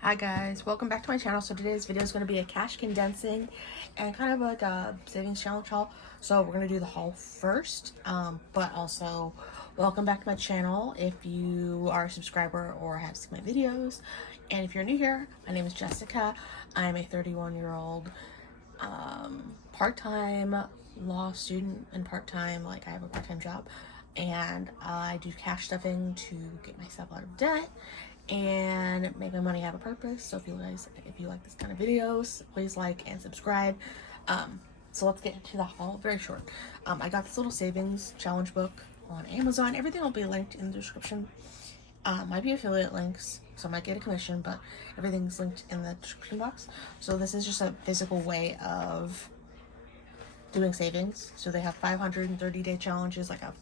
Hi guys, welcome back to my channel. So today's video is going to be a cash condensing and kind of like a savings challenge haul. So we're going to do the haul first, but also welcome back to my channel if you are a subscriber or have seen my videos. And if you're new here, my name is Jessica. I'm a 31-year-old part-time law student and part-time, like I have a part-time job, and I do cash stuffing to get myself out of debt and make my money have a purpose. So if you like this kind of videos, please like and subscribe. So let's get into the haul. Very short. I got this little savings challenge book on Amazon. Everything will be linked in the description. Might be affiliate links, so I might get a commission, but everything's linked in the description box. So this is just a physical way of doing savings. So they have 530-day challenges, like a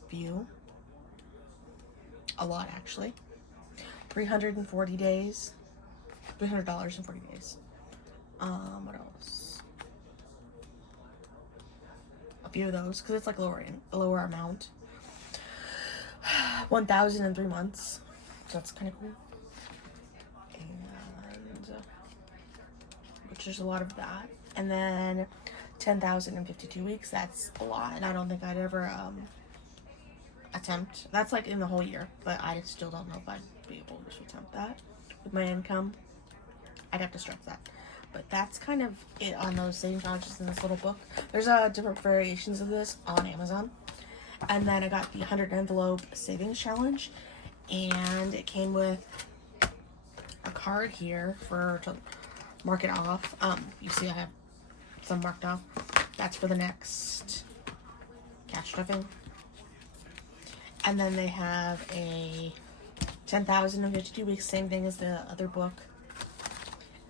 lot actually. 340 days, $300 in 40 days. What else? A few of those, because it's like a lower amount. 1,000 in 3 months, so that's kind of cool. And which there's a lot of that. And then 10,000 in 52 weeks. That's a lot, and I don't think I'd ever attempt. That's like in the whole year, but I still don't know if I'd be able to attempt that with my income. I'd have to stretch that, but that's kind of it on those saving challenges in this little book. There's different variations of this on Amazon. And then I got the 100 envelope savings challenge, and it came with a card here to mark it off. You see I have some marked off. That's for the next cash stuffing. And then they have a 10,000 in 52 weeks, same thing as the other book.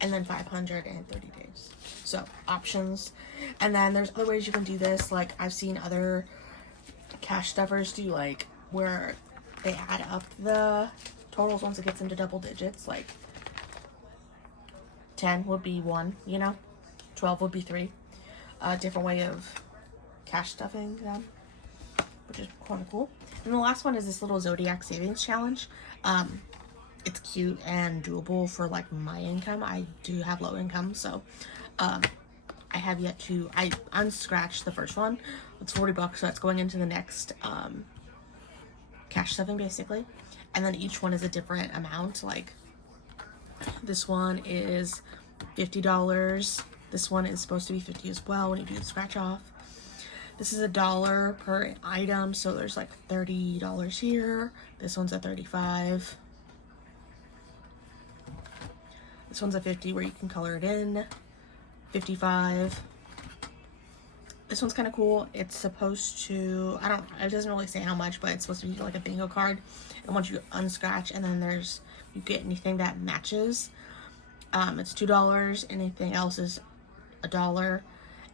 And then 530 days. So options. And then there's other ways you can do this. Like I've seen other cash stuffers do, like where they add up the totals once it gets into double digits. Like 10 would be 1, 12 would be 3. A different way of cash stuffing them, which is kind of cool. And the last one is this little Zodiac savings challenge. It's cute and doable for like my income. I do have low income, so I have yet to. I unscratched the first one. It's $40, so it's going into the next cash stuffing basically. And then each one is a different amount. Like this one is $50. This one is supposed to be 50 as well when you do the scratch off. This is $1 per item, so there's like $30 here. This one's a 35. This one's a 50 where you can color it in. 55. This one's kind of cool. It's supposed to, it doesn't really say how much, but it's supposed to be like a bingo card. And once you unscratch, and then you get anything that matches. It's $2. Anything else is $1.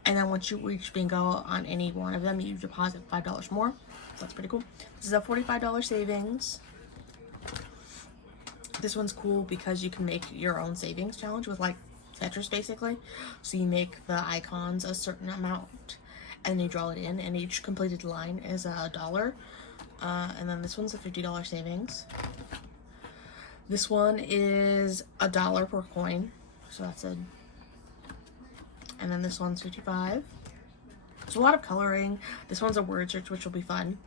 And then once you reach bingo on any one of them, you deposit $5 more. So that's pretty cool. This is a $45 savings. This one's cool because you can make your own savings challenge with like Tetris basically. So you make the icons a certain amount and you draw it in, and each completed line is $1. And then this one's a $50 savings. This one is $1 per coin. So that's a And then this one's 55. There's a lot of coloring. This one's a word search, which will be fun.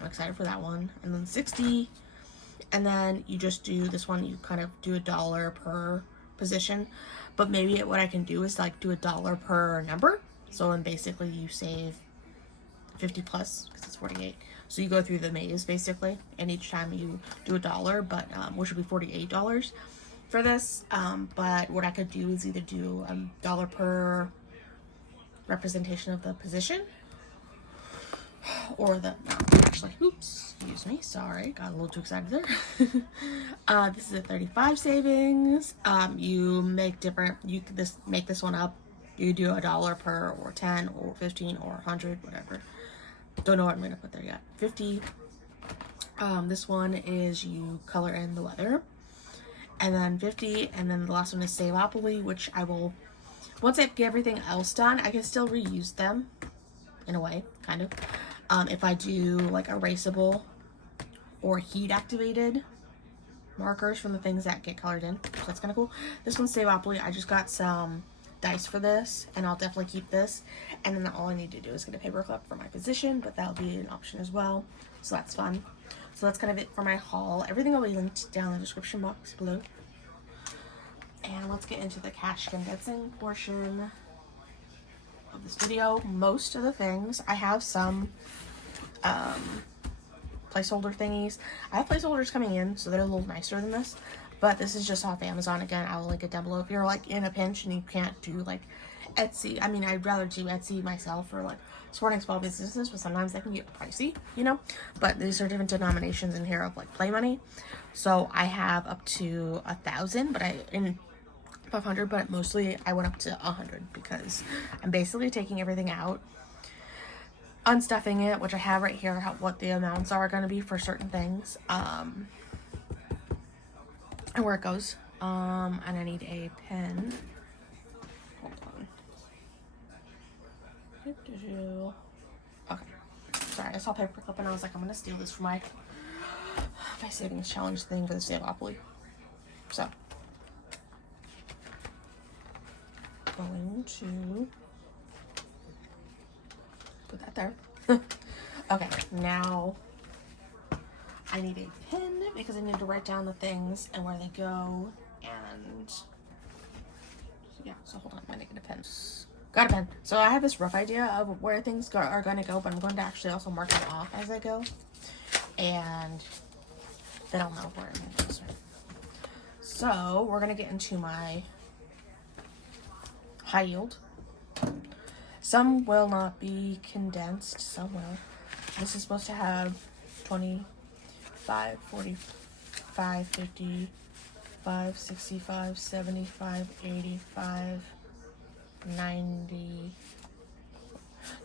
I'm excited for that one. And then 60. And then you just do this one. You kind of do $1 per position. But maybe what I can do is like do $1 per number. So then basically you save 50 plus because it's 48. So you go through the maze basically, and each time you do $1, but which would be $48 for this. But what I could do is either do $1 per representation of the position, or excuse me, sorry, got a little too excited there. This is a 35 savings. You make make this one up. You do $1 per, or 10, or 15, or 100, whatever. Don't know what I'm gonna put there yet. 50. This one is you color in the weather. And then 50, and then the last one is Savopoly, which I will, once I get everything else done, I can still reuse them, in a way, kind of. If I do like erasable or heat activated, markers from the things that get colored in. So that's kind of cool. This one's Stavopoly. I just got some dice for this, and I'll definitely keep this. And then all I need to do is get a paper clip for my position, but that'll be an option as well. So that's fun. So that's kind of it for my haul. Everything will be linked down in the description box below. And let's get into the cash condensing portion of this video. Most of the things, I have some placeholder thingies. I have placeholders coming in, so they're a little nicer than this, but this is just off Amazon. Again, I will link it down below if you're like in a pinch and you can't do like Etsy. I mean, I'd rather do Etsy myself for like supporting small businesses, but sometimes they can get pricey, you know. But these are different denominations in here of like play money. So I have up to 1,000, but in 500, but mostly I went up to 100 because I'm basically taking everything out, unstuffing it, which I have right here, what the amounts are going to be for certain things, and where it goes. And I need a pen. Hold on. Okay. Sorry, I saw paper clip and I was like, I'm going to steal this for my savings challenge thing for the Stavopoly. So, going to put that there. Okay, now I need a pen because I need to write down the things and where they go, and yeah, so hold on, I'm gonna get a pen. Got a pen. So I have this rough idea of where things are going to go, but I'm going to actually also mark them off as I go, and then I'll know where it goes. So we're gonna get into my high yield. Some will not be condensed, some will. This is supposed to have 25, 45, 55, 65, 75, 85, 90,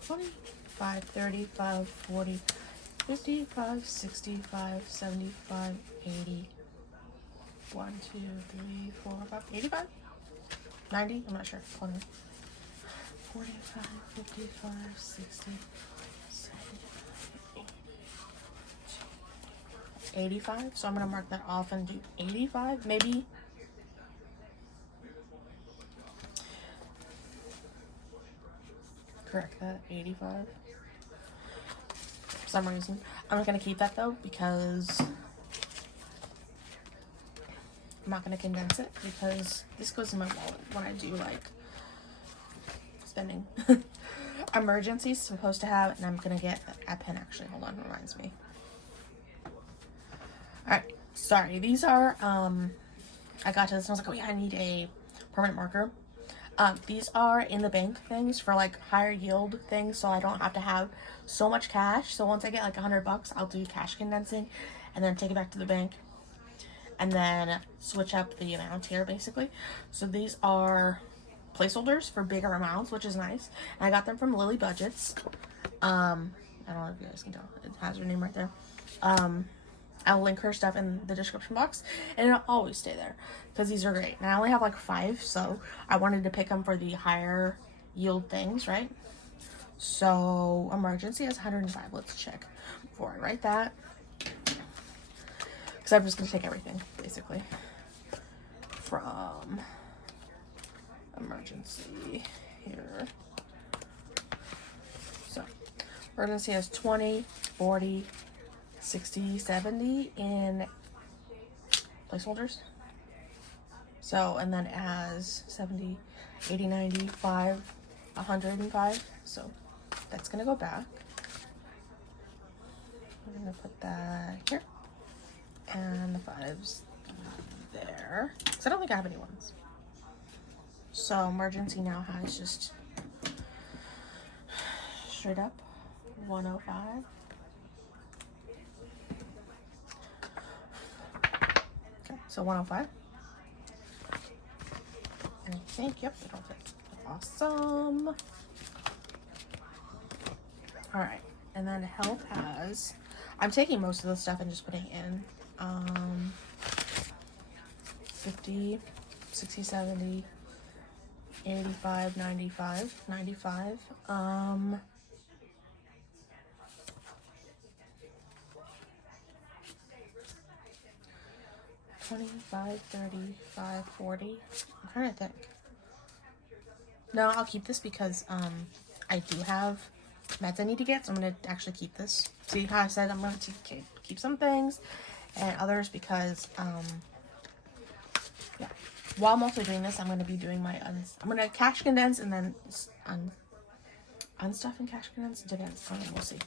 25, 35, 40, 55, 65, 75, 80, 1, 2, 3, 4, 5, 85, 90, I'm not sure. 20. 45, 55, 60, 70, 85. So I'm going to mark that off and do 85, maybe. Correct that, 85. For some reason. I'm not going to keep that though because I'm not going to condense it because this goes in my wallet when I do like spending. Emergencies supposed to have, and I'm gonna get a pen actually. Hold on, reminds me. Alright, sorry. These are I got to this and I was like, oh yeah, I need a permanent marker. These are in the bank things for like higher yield things, so I don't have to have so much cash. So once I get like $100, I'll do cash condensing and then take it back to the bank and then switch up the amount here basically. So these are placeholders for bigger amounts, which is nice. And I got them from Lily Budgets. I don't know if you guys can tell. It has her name right there. I'll link her stuff in the description box, and it'll always stay there because these are great. And I only have like 5, so I wanted to pick them for the higher yield things, right? So emergency has 105. Let's check before I write that, because I'm just gonna take everything basically from emergency here. So emergency has 20, 40, 60, 70 in placeholders. So, and then it has 70, 80, 95, 105. So that's gonna go back. We're gonna put that here. And the 5s there. Because I don't think I have any ones. So emergency now has just straight up 105. Okay, so 105. And I think, yep, it all fits. Awesome. Alright, and then health has, I'm taking most of the stuff and just putting in 50, 60, 70, 85, 95, 95. 25, 35, 40. I'm trying to think. No, I'll keep this because I do have meds I need to get, so I'm going to actually keep this. See how I said I'm going to keep some things and others because, yeah. While I'm also doing this, I'm going to be doing my, I'm going to cash condense and then unstuff and cash condense. Depends. I mean, we'll see.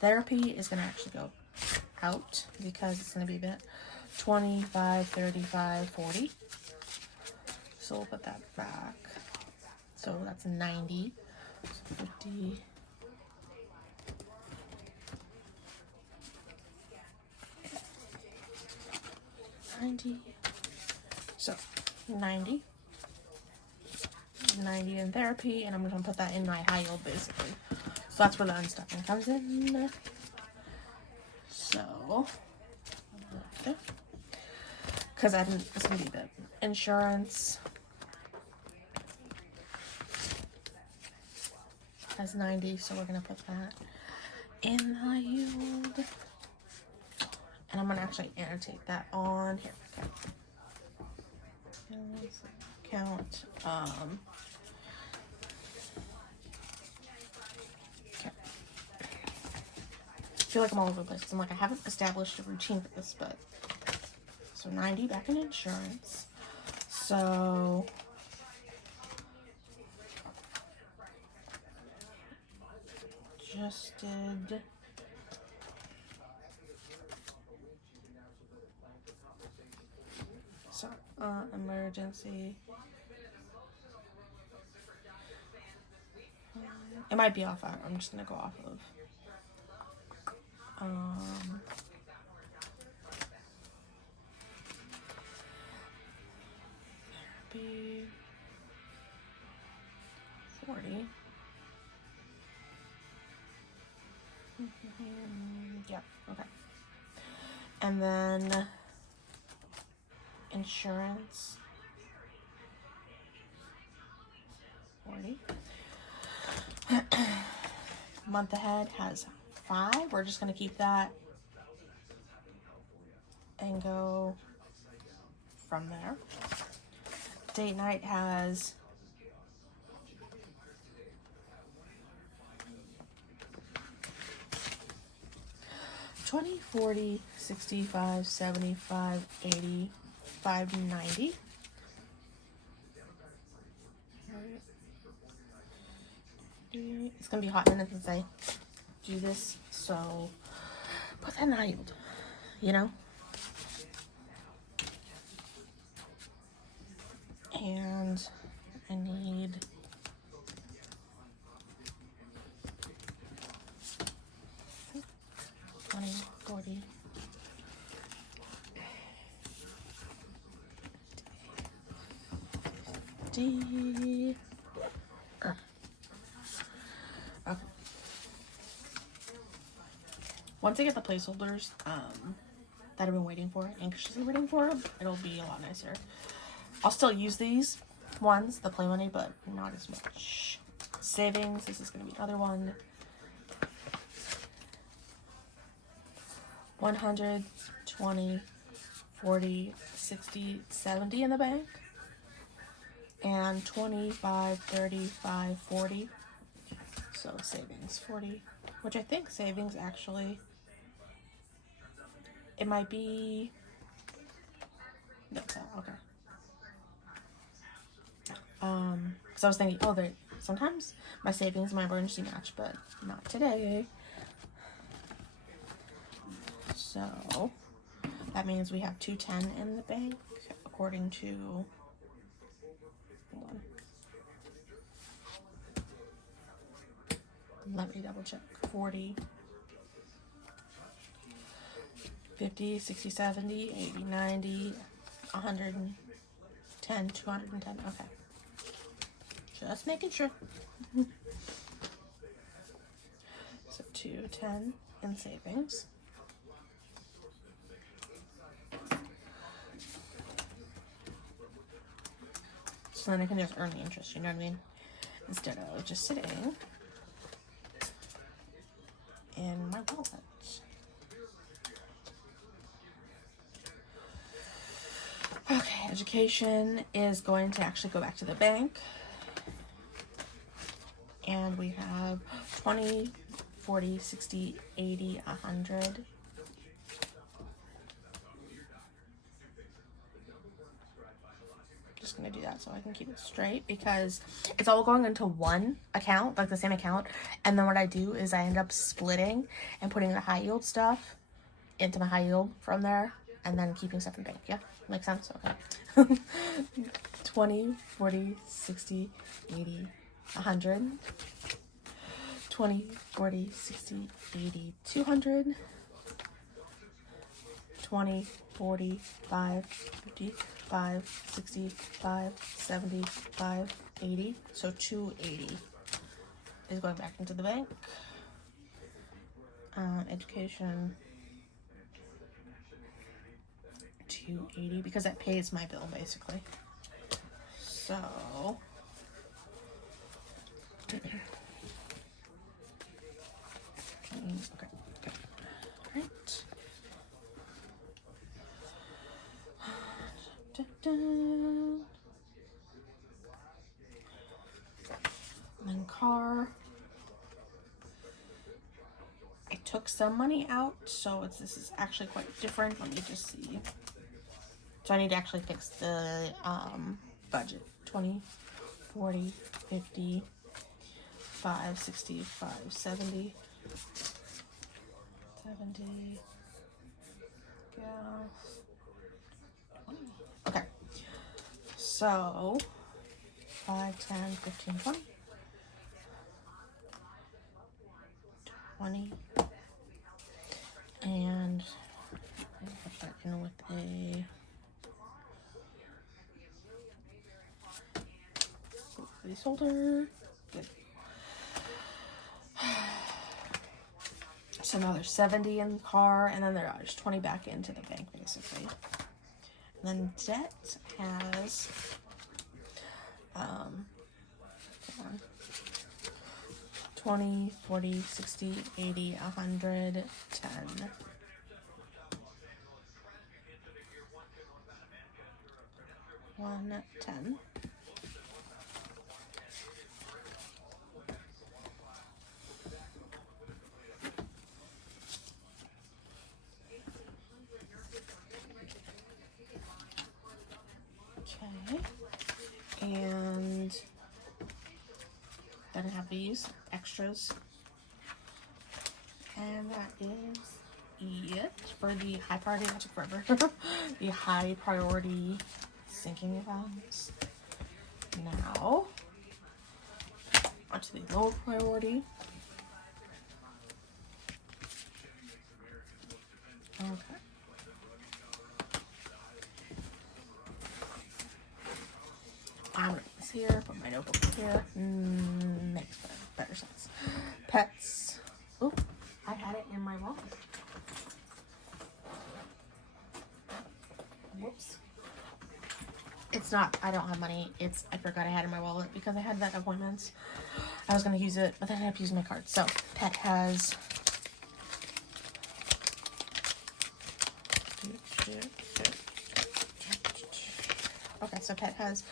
Therapy is going to actually go out because it's going to be a bit 25, 35, 40. So we'll put that back. So that's 90. So 50. So 90 in therapy, and I'm going to put that in my high yield basically. So that's where the unstuffing comes in. So, because it's going to be the insurance has 90, so we're going to put that in high yield. And I'm going to actually annotate that on here. Okay. Count. Okay. I feel like I'm all over the place. I'm like, I haven't established a routine for this, but so 90 back in insurance. So just did emergency. It might be off. I'm just gonna go off of therapy 40. Yep. Okay. And then insurance 40. Month ahead has 5. We're just gonna keep that and go from there. Date night has 20, 40, 65, 75, 85, 90. It's gonna be hot minutes since I do this, so put that in high yield, you know? And I need $20, $40. Okay. Once I get the placeholders that I've been waiting for, anxiously waiting for, it'll be a lot nicer. I'll still use these ones, the play money, but not as much. Savings, this is going to be another one. 100, 20, 40, 60, 70 in the bank. And 25, 35, 40. So savings 40, which I think savings actually, it might be, no, okay. Because I was thinking, oh, sometimes my savings, my emergency match, but not today. So that means we have 210 in the bank, according to, hold on. Let me double check. 40, 50, 60, 70, 80, 90, 110, 210. Okay. Just making sure. So 210 in savings. So then I can just earn the interest, you know what I mean? Instead of just sitting in my wallet. Okay, education is going to actually go back to the bank. And we have 20, 40, 60, 80, 100. Just gonna do that so I can keep it straight, because it's all going into one account, like the same account. And then what I do is I end up splitting and putting the high yield stuff into my high yield from there, and then keeping stuff in bank. Yeah, makes sense. Okay. 20, 40, 60, 80, 100. 20, 40, 60, 80, 200. 20, 40, 5, 50, 5, 60, 5, 70, 5, 80. So 280 is going back into the bank. Education, 280, because that pays my bill basically. So okay, good. Right. And then car. I took some money out, so this is actually quite different. Let me just see. So I need to actually fix the budget. 20, 40, 50, 5, 60, 5, 70. 70. Gas. Okay. So 5, 10, 15, 20. 20. And I put that in with a placeholder. Good. So now there's 70 in the car, and then there's 20 back into the bank, basically. And then debt has 20, 40, 60, 80, 100, 10. 1, 10. Okay. And then I have these extras. And that is it for the high priority. That took forever. The high priority sinking accounts. Now, onto the low priority. Okay. I'm gonna put this here, put my notebook here. Makes better sense. Pets. Oh, I had it in my wallet. Whoops. It's not, I don't have money. It's, I forgot I had it in my wallet because I had vet appointments. I was gonna use it, but then I have to use my card. So, pet has okay, so pet has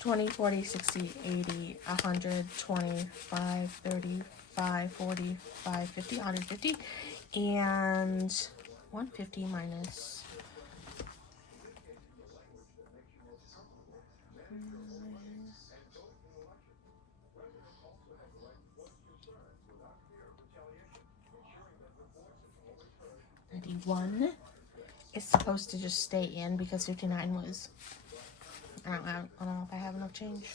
20, 40, 60, 80, 100, 25, 35, 45, 50, 150, and 150 minus 91 is supposed to just stay in because 59 was, I don't know if I have enough change.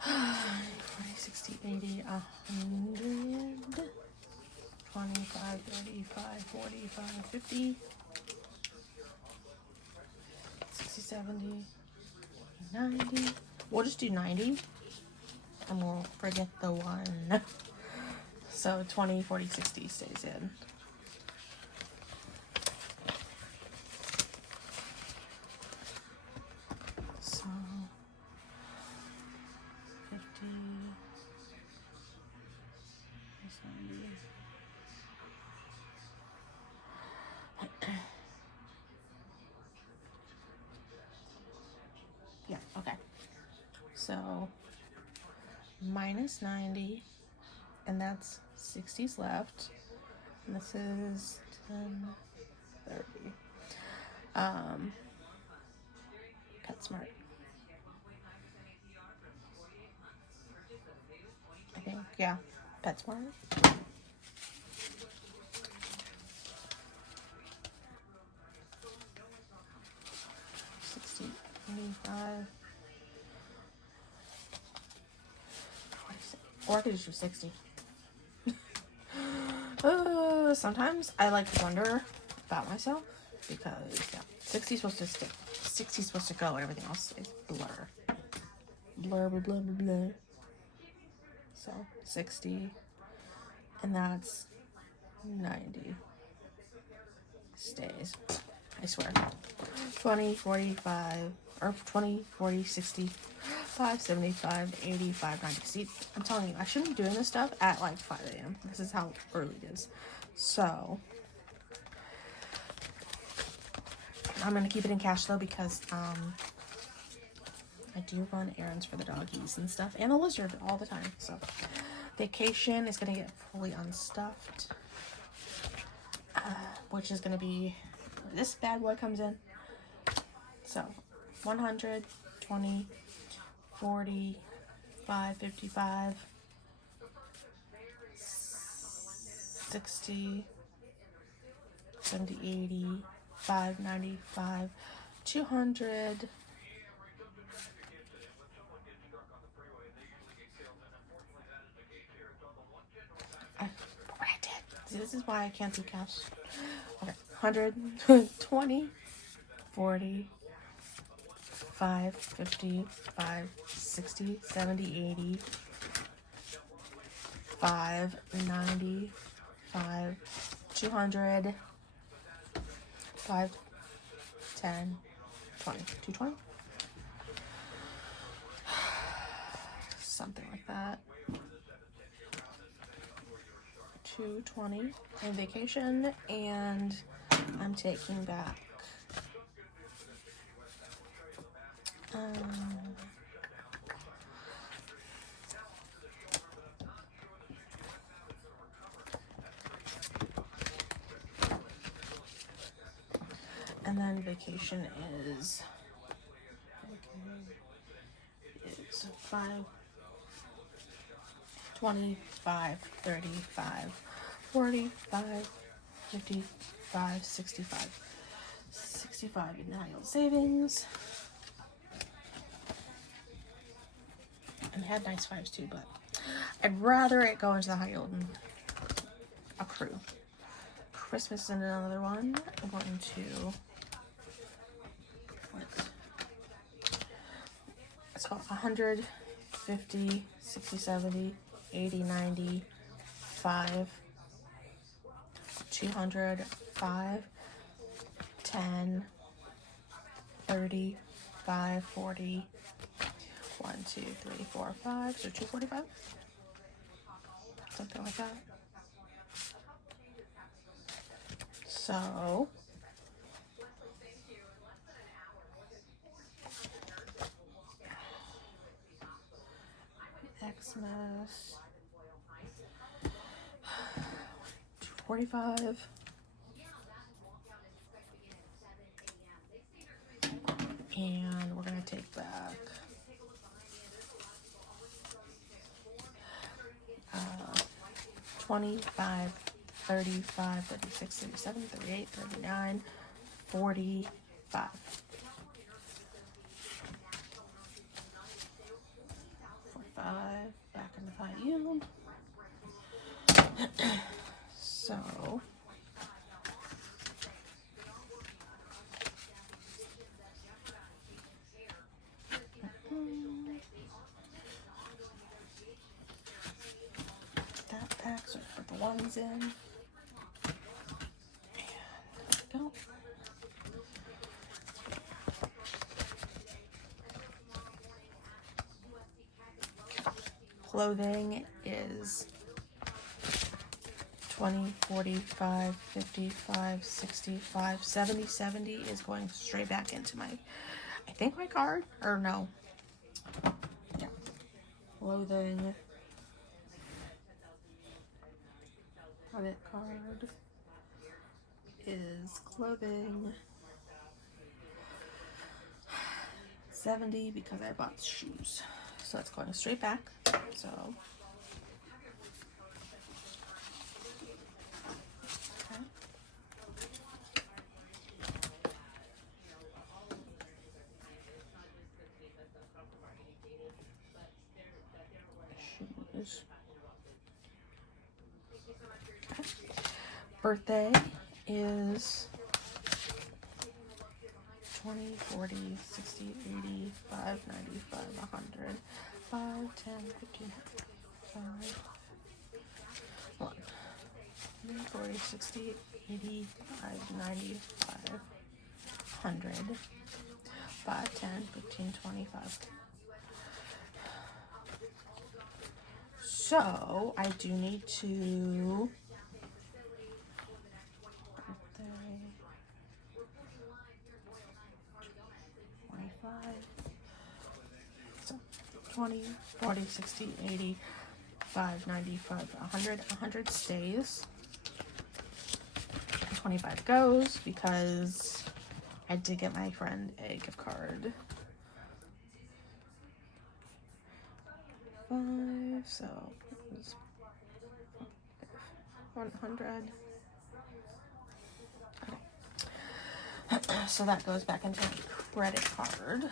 40, 60, 80, 100, 25, 35, 45, 50, 60, 70, 90. We'll just do 90 and we'll forget the 1. So 20, 40, 60 stays in. So 50, 70. So minus 90, and that's 60s left. And this is 10, 30. PetSmart. I think, yeah, PetSmart. 60, 85. Or I could just do 60. Sometimes I like wonder about myself because yeah, 60 is supposed to stick. 60 is supposed to go. Everything else is blur. Blur, blah, blah, blah, blah. So 60, and that's 90. Stays. I swear. 20, 45, or 20, 40, 60, 5, 75, 85, 90. See, I'm telling you, I shouldn't be doing this stuff at like 5 a.m. This is how early it is. So, I'm going to keep it in cash though because, I do run errands for the doggies and stuff and the lizard all the time. So, vacation is going to get fully unstuffed, which is going to be where this bad boy comes in. So, 100, 20, 40, 5, 55, 60, 70, 80, 5, 95, 200, I read it. See, this is why I can't do cash. Okay, 100, 20, 40, 5, 50, 5, 60, 70, 80, 5, 90, 5, 200, 5, 10, 20, 220? Something like that. 220 on vacation, and I'm taking back and then vacation is 5, 25, 35, 45, 55, 65. 65 in high yield savings. And had nice fives too, but I'd rather it go into the high yield and accrue. Christmas is another one. I'm going to, it's got 100, 50, 60, 70, 80, 90, 5, 200, 5, 10, 30, 5, 40, 1, 2, 3, 4, 5, so 245, something like that. So Xmas 245, and we're gonna take back 25, 35, 36, 37, 38, 39, 45. 45, back into high yield. So that packs are for the ones in. And there we go. Clothing is 20, 45, 55, 65, 70. 70 is going straight back into my, I think my card, or no. Yeah, clothing. Credit card is clothing. 70 because I bought shoes. So that's going straight back. So shoes. Okay. Birthday is 20, 40, 60, 80, 5, 95, 100, 5, 10, 15, 5, 1, 40, 60, 80, 5, 95, 100, 5, 10, 15, 25. So I do need to birthday 25. So 20, 40, 60, 80, 5, 95, 100. 100 stays. 25 goes because I did get my friend a gift card. 5, so it was 100. Okay. So that goes back into my credit card.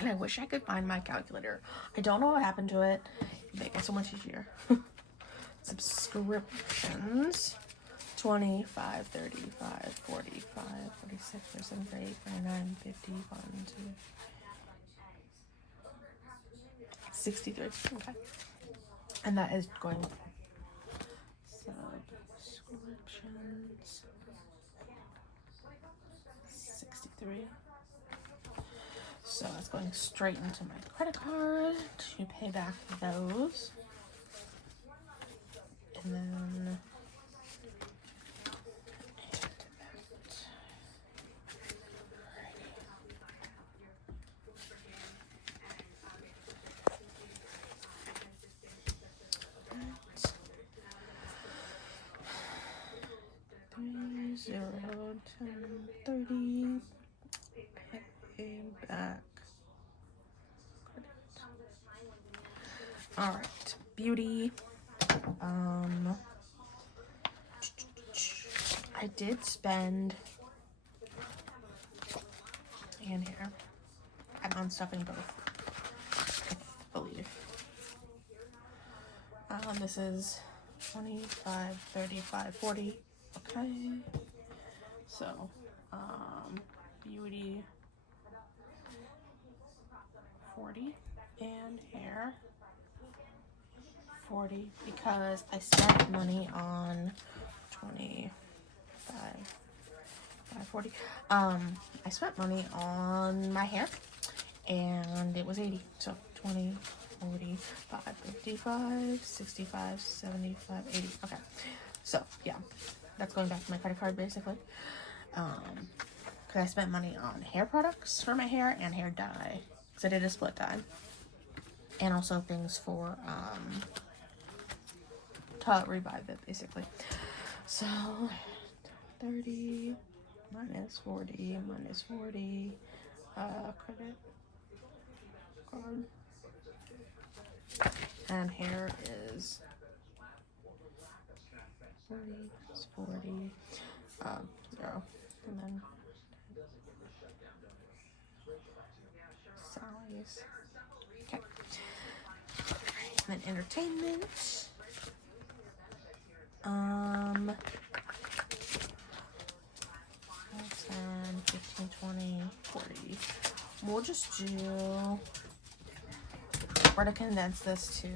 And I wish I could find my calculator. I don't know what happened to it. It'd make it so much easier. Subscriptions. 25, 35, 45, 46, 47, 48, 49, 50, 1, 2, 63. Okay. And that is going subscriptions. 63. So that's going straight into my credit card to pay back those. And then $3, 0, 10, 30. Pay back. All right, beauty. I did spend, and here, I'm unstuffing both, I believe. This is 25, 35, 40. Okay. So, beauty 40 and hair 40 because I spent money on 25, 40. I spent money on my hair and it was 80. So 20, 45, 55, 65, 75, 80. Okay. So yeah, that's going back to my credit card basically. Because I spent money on hair products for my hair and hair dye. Because I did a split dye. And also things for, to revive it basically. So 30 minus 40 minus 40, credit card. And hair is 40 plus 40, 0. And then salaries. Okay. And then entertainment. 10, 15, 20, 40. We'll just do, we're to condense this to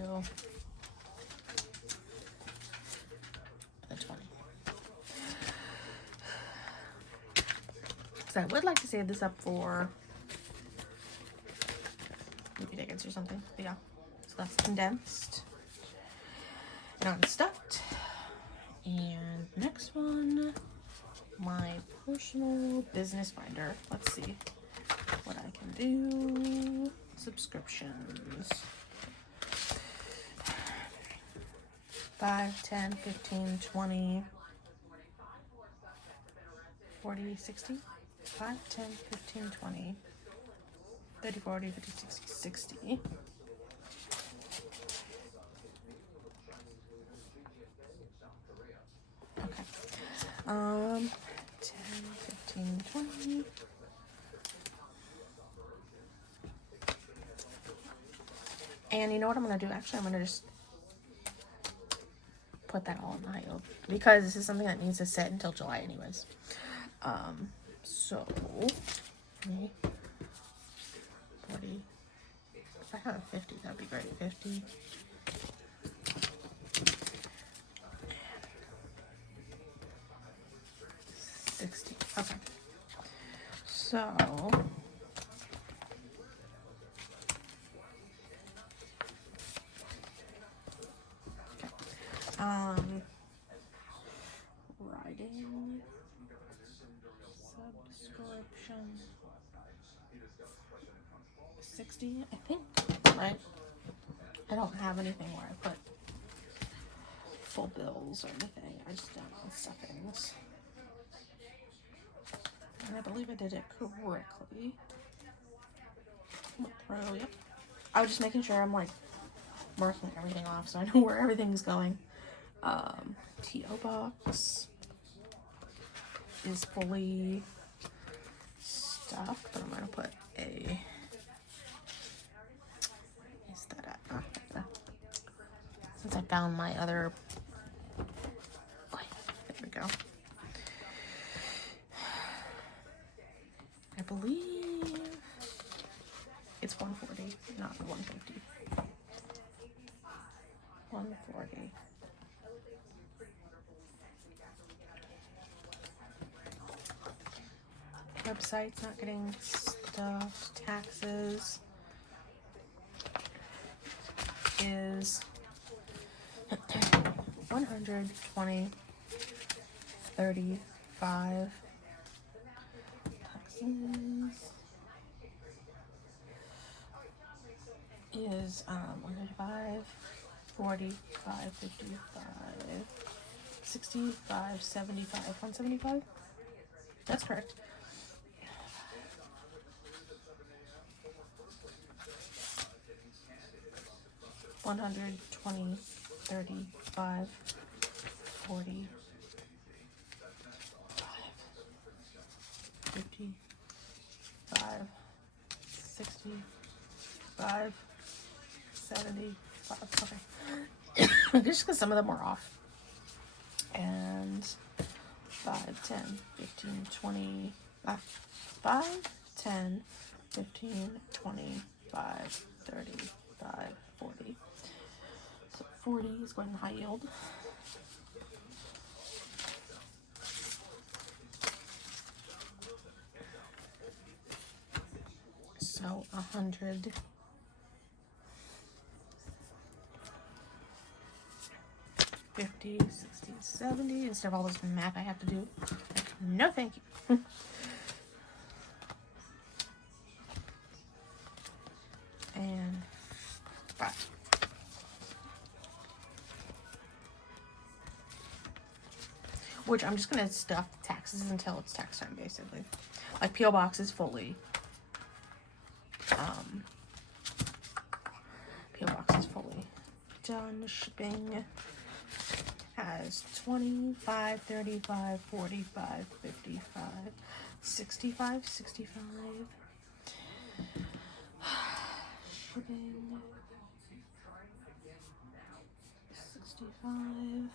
the 20. So I would like to save this up for movie tickets or something. But yeah, so that's condensed and unstuffed. And next one, my personal business binder. Let's see. what I can do. Subscriptions. 5, 10, 15, 20, 40, 60. 5, 10, 15, 20, 30, 40, 50, 60, 60. Okay. 10, 15, 20. And you know what I'm going to do? Actually, I'm going to just put that all in high yield because this is something that needs to sit until July anyways. So 40. If I have a 50, that'd be great. 50. Okay. So writing subscription 60, I think, right? I don't have anything where I put full bills or anything. I just don't know stuffings. And I believe I did it correctly. Went through, yep. I was just making sure I'm like marking everything off so I know where everything's going. T.O. box is fully stuffed, but I'm gonna put a, is that at? Oh, there. Since I found my other, there we go. I believe it's 140, not 150. 140. Website's not getting stuffed. Taxes is 120, 35. Taxes is 135, 45, 55, 65, 75, 175. That's correct. $120, 35, 40, 55, 65, 75. Okay. Just because some of them were off. And 5, 10, 15, 20, 5, 10, 15, 25, 35, 40. So 40 is going high yield. So 100. 50, 60, 70, instead of all this math I have to do. Like, no thank you. And 5. Which I'm just going to stuff taxes until it's tax time, basically. Like, P.O. Box is fully. P.O. Box is fully done. Shipping has 25, 35, 45, 55, 65, 65. Shipping 65.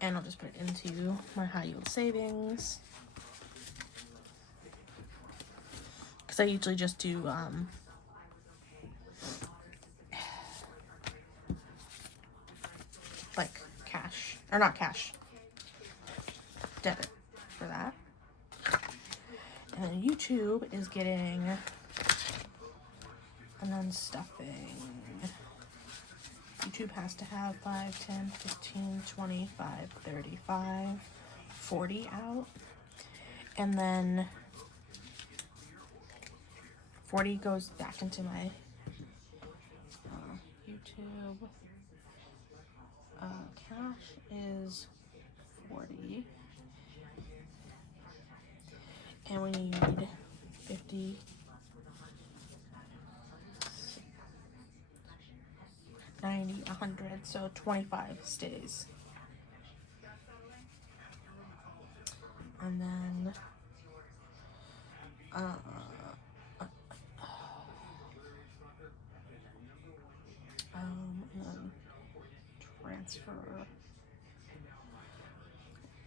And I'll just put it into my high yield savings. Because I usually just do like cash, or not cash, debit for that. And then YouTube is getting an unstuffing. YouTube has to have 5, 10, 15, 25, 35, 40 out. And then 40 goes back into my YouTube. Cash is 40. And we need 50, 90, 100, so 25 stays. And then and then transfer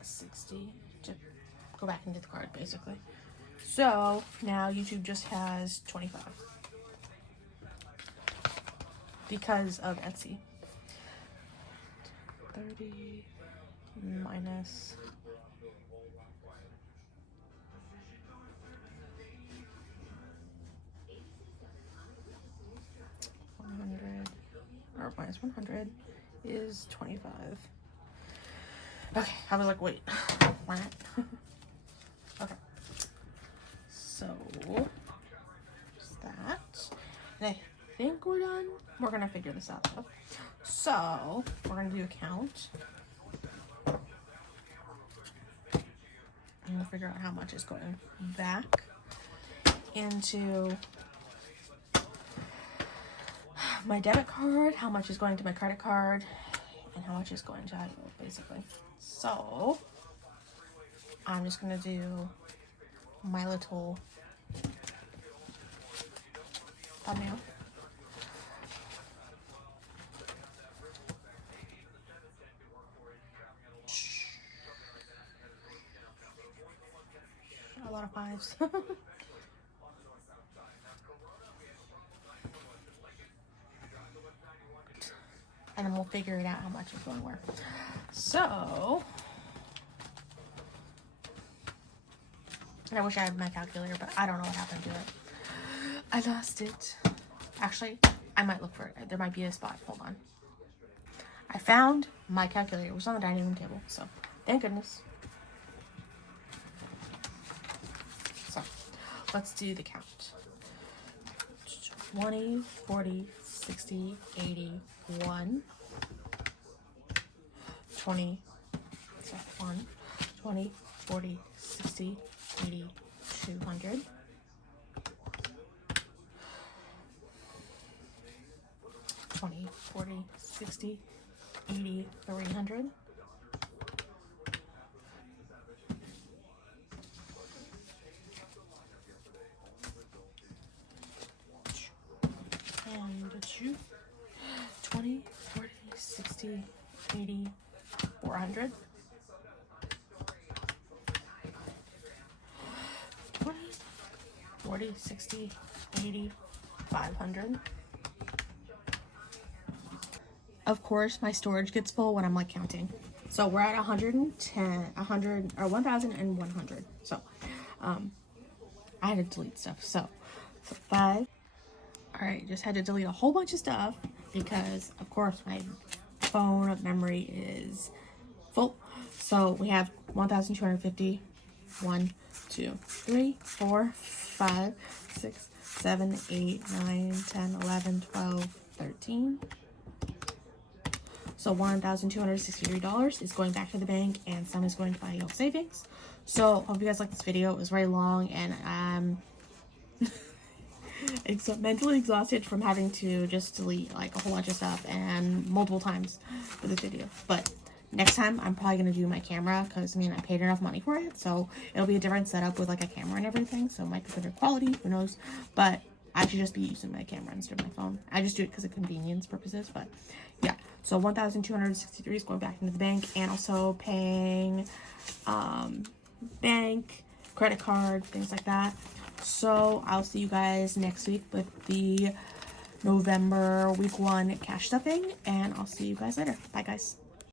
60 to go back into the card, basically. So now YouTube just has 25 because of Etsy. 30 minus 100 or minus 100 is 25. Okay, I was like, wait, what? Okay, so that, and I think we're done. We're gonna figure this out though. So we're gonna do a count and we'll figure out how much is going back into my debit card, how much is going to my credit card, and how much is going to Iowa, basically. So I'm just gonna do my little thumbnail. A lot of fives. And then we'll figure it out how much is going where. So, and I wish I had my calculator, but I don't know what happened to it. I lost it. Actually, I might look for it. There might be a spot. Hold on. I found my calculator. It was on the dining room table, so thank goodness. So, let's do the count. 20, 40, 60, 80, 1, 20, so 1, 20, 40, 60, 80, 200, 20, 40, 60, 80, 300, and 20, 40, 60, 80, 400, 20, 40, 60, 80, 500. Of course, my storage gets full when I'm like counting. So we're at 110, 100, or 1,100. So, I had to delete stuff. So 5. All right, just had to delete a whole bunch of stuff because, of course, my phone memory is full. So we have 1,250. 1, 2, 3, 4, 5, 6, 7, 8, 9, 10, 11, 12, 13. So $1,263 is going back to the bank, and some is going to my Yale savings. So hope you guys like this video. It was very long, and I'm mentally exhausted from having to just delete like a whole bunch of stuff and multiple times for this video. But next time I'm probably going to do my camera because I mean I paid enough money for it, so it'll be a different setup with like a camera and everything, so it might be better quality, who knows. But I should just be using my camera instead of my phone. I just do it because of convenience purposes. But yeah, so 1,263 is going back into the bank, and also paying bank, credit card, things like that. So I'll see you guys next week with the November week 1 cash stuffing, and I'll see you guys later. Bye guys.